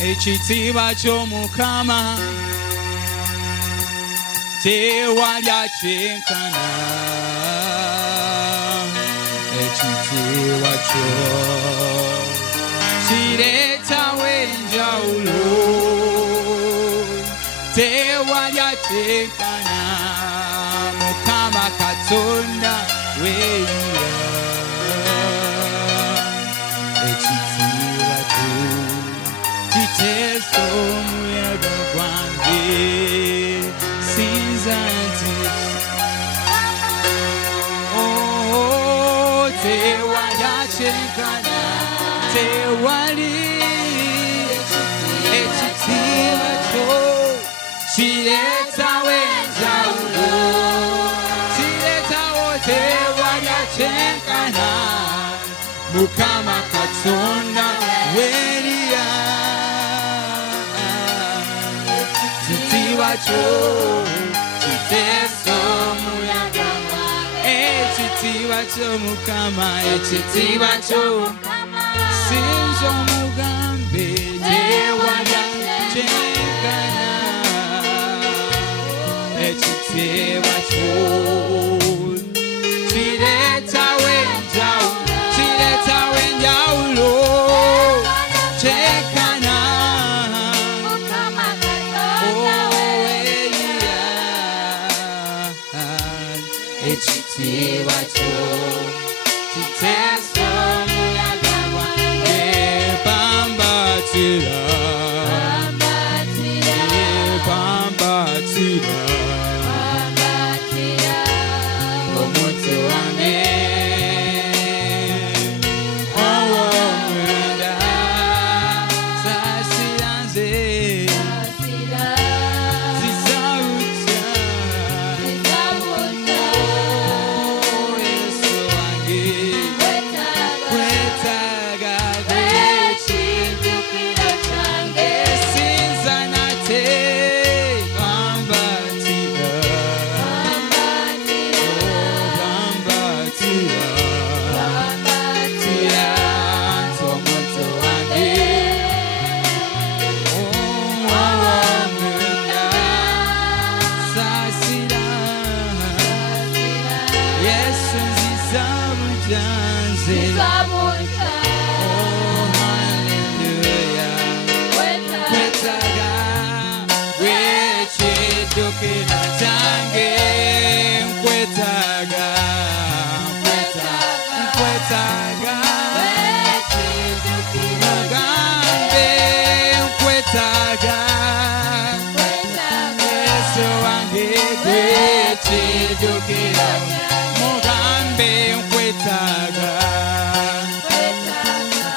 Ekitiibwa ky'Omukama tewalya kyenkana. Ekitiibwa kyo kireetawo enjawulo, tewalya kyenkana. Mukama Katonda weeyira. Ekitiibwa kyo kiteesa omuyaga gwange, sinza nti tewalya kyenkana, tewali. Ekitiibwa kyo kireetawo enjawulo, kireetawo tewalya kyenkana. Mukama Katonda weeriya. Ekitiibwa kyo kiteesa omuyaga gwange. Ekitiibwa ky'Omukama, ekitiibwa kyo sinza omugambe, tewalya kyenkana. Ekitiibwa kyo kireetawo enjawulo, kireetawo enjawulo, kyenkana. Ekitiibwa kyo kiteesa omuyaga gwange. Pambatira, pambatira omuntu wange ow'omwenda. Saasira nze zizabutya, Yesu wange kwetaaga gw'ekijjukiro kyange. Sinza nate pambatira, pambatira, pambatira nze omuntu wange ow'omwenda. Saasira Yesu nzizabutya nze. Kwetaaga gw'ekijjukiro kyange. Nkwetaaga, nkwetaaga mugambe, nkwetaaga Yesu wange gw'ekijjukiro. Mugambe nkwetaaga,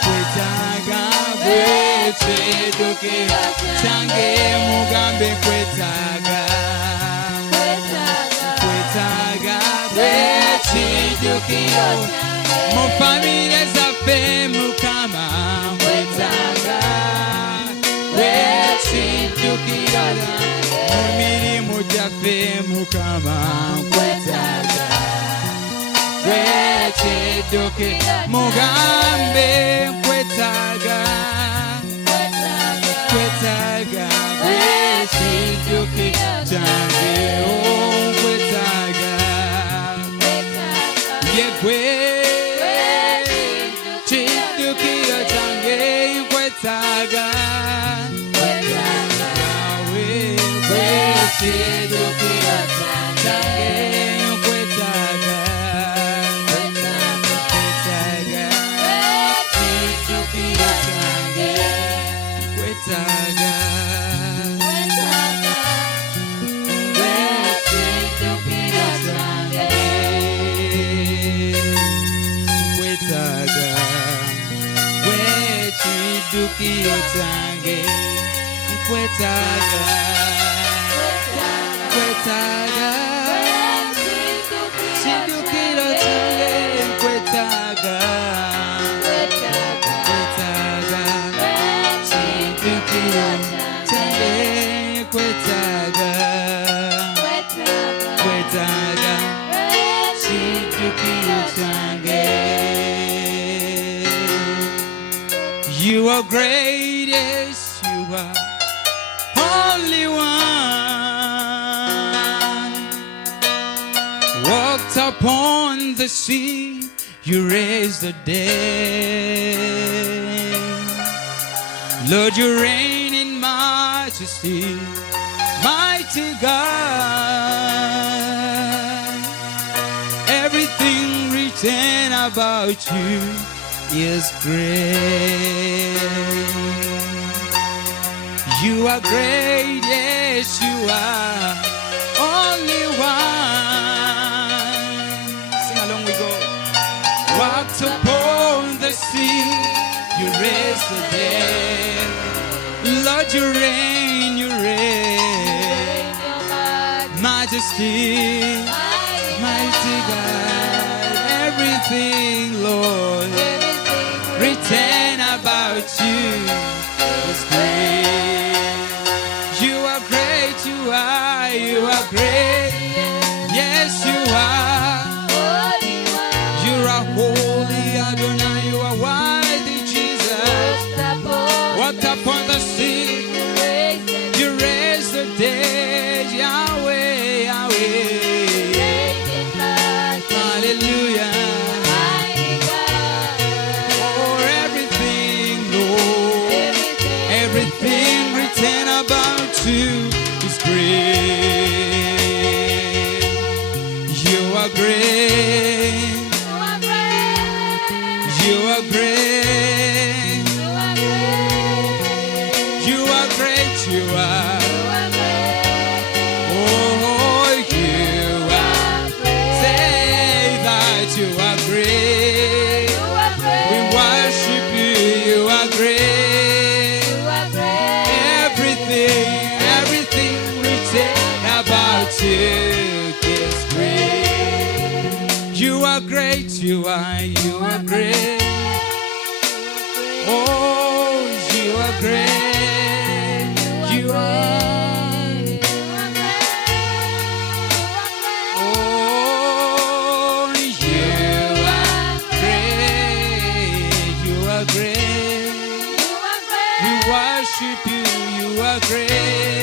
nkwetaaga gw'ekijjukiro kyange. Mugambe nkwetaaga, nkwetaaga gw'ekijjukiro mu famire zaffe. Mukama nkwetaaga gw'ekijjukiro mu mirimu gyaffe. Mukama nkwetaaga gw'ekijjukiro. Mugambe nkwetaaga, nkwetaaga gw'ekijjukiro kyange. Nkwetaaga ye gw'ekijjukiro kyange. Nkwetaaga yawe gw'ekijjukiro kyange. Nkwetaaga, nkwetaaga ekijjukiro kyange. Nkwetaaga gw'ekijjukiro kyange. Nkwetaaga gw'ekijjukiro kyange. Nkwetaaga, nkwetaaga kijjukiro kyange. Nkwetaaga, nkwetaaga kijjukiro kyange. Nkwetaaga, nkwetaaga kijjukiro kyange. You are great, yes, you are Holy One. Walked upon the sea, you raised the dead. Lord, you reign in majesty, mighty God. Everything written about you is great. You are great, yes, you are only one. Sing along we go. Walked upon the sea, you raised the dead. Lord, you reign, majesty, mighty God. Everything, Lord, written about you is great. You are great, you are great. Yes, you are. You are holy, Adonai, you are worthy, Jesus. Walked upon the sea, you raised the dead, Yahweh, Yahweh. Hallelujah. For everything, Lord, everything written about you is great. You are great. You are great. You are great. You are. Oh, you are. Say that you are great. We worship you. You are great. Everything written about you is great. You are great. You are great. Oh, you are great. You are. Oh, you are great. You are great. We worship you. You are great.